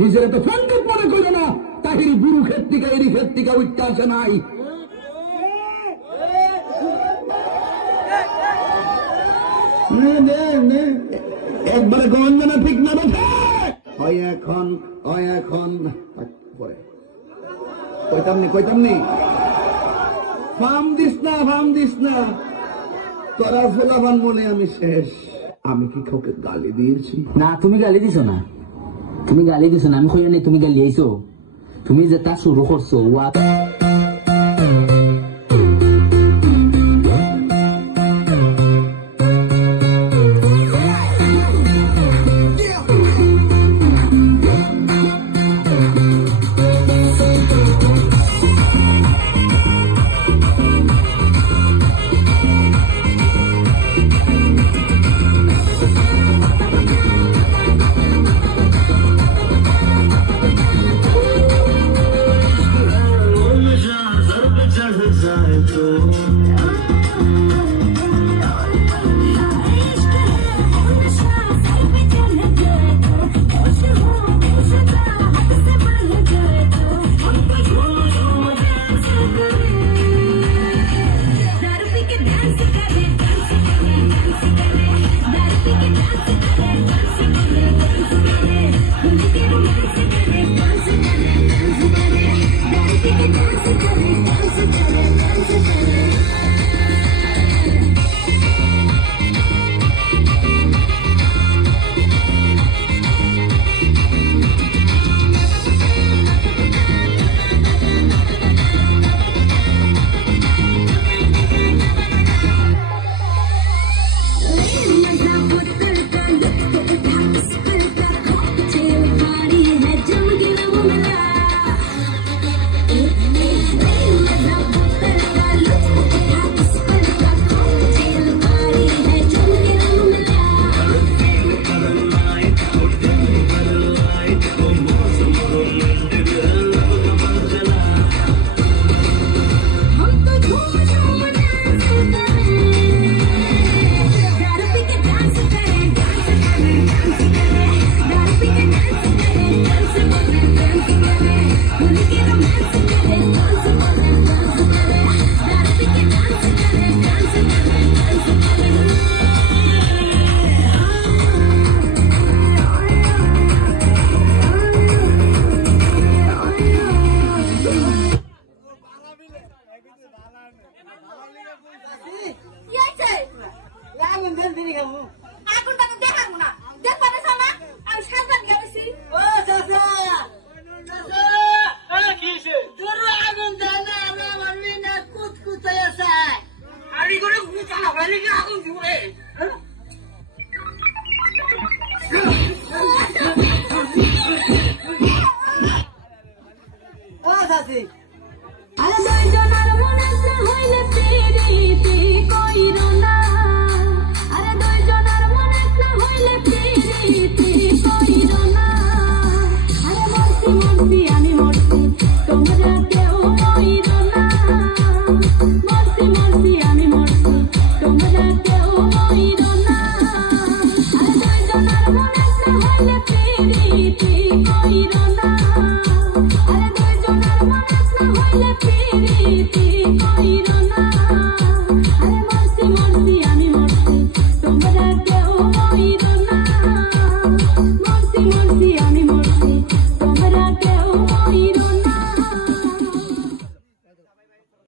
নিজের তো সংকট মনে করো না, তাহিরি বুড়ু ক্ষেত্রিকা এরি ক্ষেত্রিকা উঠতে আসে নাই। একবারে গঞ্জনা ঠিক না হয় এখন কইতামনি ফার্ম দিস না তোরা ফেলাবান মনে আমি শেষ। আমি কি কাউকে গালি দিয়েছি? না, তুমি গালি দিছো না, আমি কইয়া নেই তুমি গালি আইছো। তুমি যেটা শুরু করছো তোমরা কেউ মইরো না, মরছি আমি রীতি কইরো না